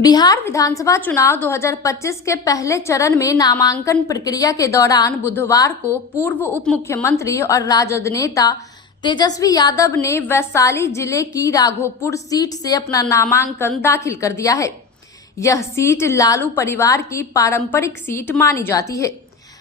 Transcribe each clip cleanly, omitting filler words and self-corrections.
बिहार विधानसभा चुनाव 2025 के पहले चरण में नामांकन प्रक्रिया के दौरान बुधवार को पूर्व उप मुख्यमंत्री और राजद नेता तेजस्वी यादव ने वैशाली जिले की राघोपुर सीट से अपना नामांकन दाखिल कर दिया है। यह सीट लालू परिवार की पारंपरिक सीट मानी जाती है,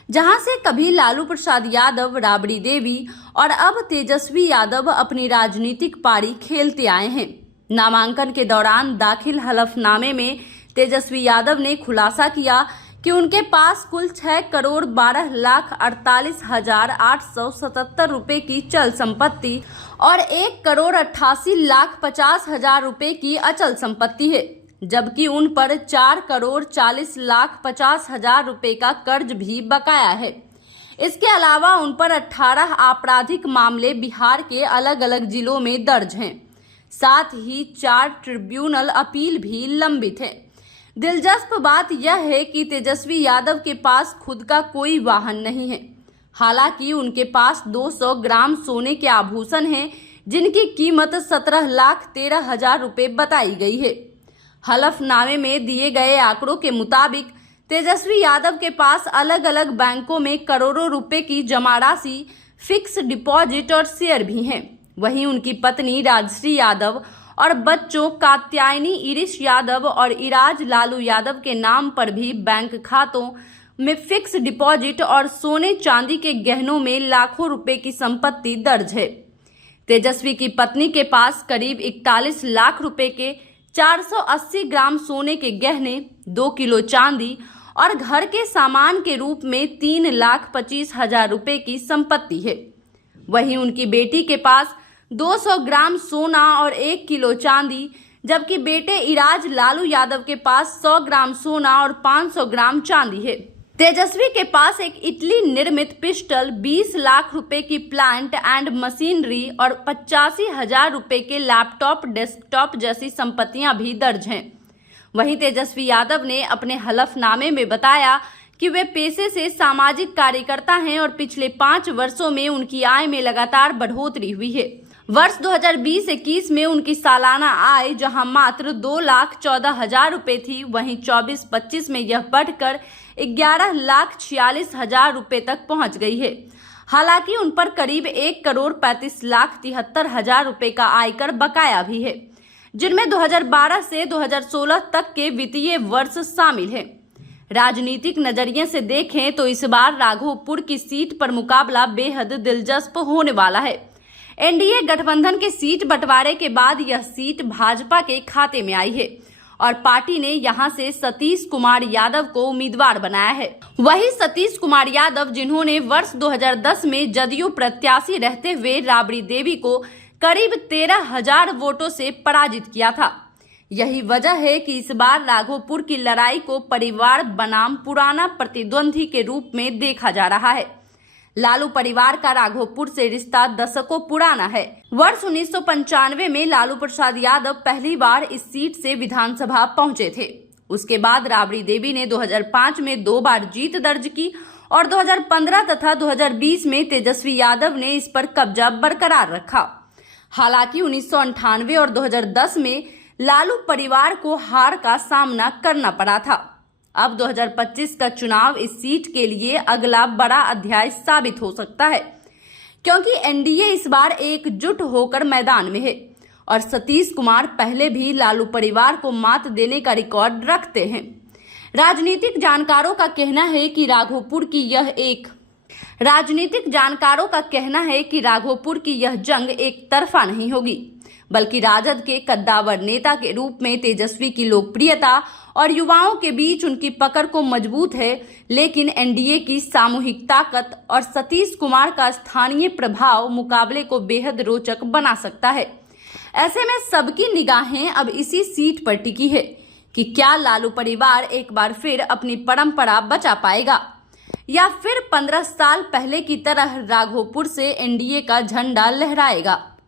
जहां से कभी लालू प्रसाद यादव, राबड़ी देवी और अब तेजस्वी यादव अपनी राजनीतिक पारी खेलते आए हैं। नामांकन के दौरान दाखिल हलफनामे में तेजस्वी यादव ने खुलासा किया कि उनके पास कुल 6,12,48,877 रुपए की चल संपत्ति और 1,88,50,000 रुपए की अचल संपत्ति है, जबकि उन पर 4,40,50,000 रुपए का कर्ज भी बकाया है। इसके अलावा उन पर 18 आपराधिक मामले बिहार के अलग अलग जिलों में दर्ज हैं। साथ ही 4 ट्रिब्यूनल अपील भी लंबित है। दिलचस्प बात यह है कि तेजस्वी यादव के पास खुद का कोई वाहन नहीं है। हालांकि उनके पास 200 ग्राम सोने के आभूषण हैं, जिनकी कीमत 17,13,000 रुपए बताई गई है। हलफनामे में दिए गए आंकड़ों के मुताबिक तेजस्वी यादव के पास अलग अलग बैंकों में करोड़ों रुपए की जमा राशि, फिक्स डिपॉजिट और शेयर भी हैं। वहीं उनकी पत्नी राजश्री यादव और बच्चों कात्यायनी इरिश यादव और इराज लालू यादव के नाम पर भी बैंक खातों में फिक्स डिपॉजिट और सोने चांदी के गहनों में लाखों रुपए की संपत्ति दर्ज है। तेजस्वी की पत्नी के पास करीब 41 लाख रुपए के 480 ग्राम सोने के गहने, 2 किलो चांदी और घर के सामान के रूप में 3,25,000 रुपए की संपत्ति है। वहीं उनकी बेटी के पास 200 ग्राम सोना और 1 किलो चांदी, जबकि बेटे इराज लालू यादव के पास 100 ग्राम सोना और 500 ग्राम चांदी है। तेजस्वी के पास एक इटली निर्मित पिस्टल, 20 लाख रुपए की प्लांट एंड मशीनरी और 85,000 रुपए के लैपटॉप, डेस्कटॉप जैसी संपत्तियां भी दर्ज हैं। वहीं तेजस्वी यादव ने अपने हलफनामे में बताया कि वे पेशे से सामाजिक कार्यकर्ता हैं और पिछले 5 वर्षों में उनकी आय में लगातार बढ़ोतरी हुई है। वर्ष 2020-21 में उनकी सालाना आय जहां मात्र 2,14,000 रुपए थी, वहीं 24-25 में यह बढ़कर 11,46,000 रुपए तक पहुंच गई है। हालांकि उन पर करीब 1,35,73,000 रुपए का आयकर बकाया भी है, जिनमें 2012 से 2016 तक के वित्तीय वर्ष शामिल है। राजनीतिक नजरिए से देखें तो इस बार राघोपुर की सीट पर मुकाबला बेहद दिलचस्प होने वाला है। एनडीए गठबंधन के सीट बंटवारे के बाद यह सीट भाजपा के खाते में आई है और पार्टी ने यहां से सतीश कुमार यादव को उम्मीदवार बनाया है। वही सतीश कुमार यादव, जिन्होंने वर्ष 2010 में जदयू प्रत्याशी रहते हुए राबड़ी देवी को करीब 13,000 वोटों से पराजित किया था। यही वजह है कि इस बार राघोपुर की लड़ाई को परिवार बनाम पुराना प्रतिद्वंदी के रूप में देखा जा रहा है। लालू परिवार का राघोपुर से रिश्ता दशकों पुराना है। वर्ष 1995 में लालू प्रसाद यादव पहली बार इस सीट से विधानसभा पहुंचे थे। उसके बाद राबड़ी देवी ने 2005 में 2 बार जीत दर्ज की और 2015 तथा 2020 में तेजस्वी यादव ने इस पर कब्जा बरकरार रखा। हालांकि 1998 और 2010 में लालू परिवार को हार का सामना करना पड़ा था। अब 2025 का चुनाव इस सीट के लिए अगला बड़ा अध्याय साबित हो सकता है, क्योंकि एनडीए इस बार एकजुट होकर मैदान में है और सतीश कुमार पहले भी लालू परिवार को मात देने का रिकॉर्ड रखते हैं। राजनीतिक जानकारों का कहना है कि राघोपुर की यह जंग एक तरफा नहीं होगी, बल्कि राजद के कद्दावर नेता के रूप में तेजस्वी की लोकप्रियता और युवाओं के बीच उनकी पकड़ को मजबूत है। लेकिन एनडीए की सामूहिक ताकत और सतीश कुमार का स्थानीय प्रभाव मुकाबले को बेहद रोचक बना सकता है। ऐसे में सबकी निगाहें अब इसी सीट पर टिकी है कि क्या लालू परिवार एक बार फिर अपनी परंपरा बचा पाएगा या फिर 15 साल पहले की तरह राघोपुर से एनडीए का झंडा लहराएगा।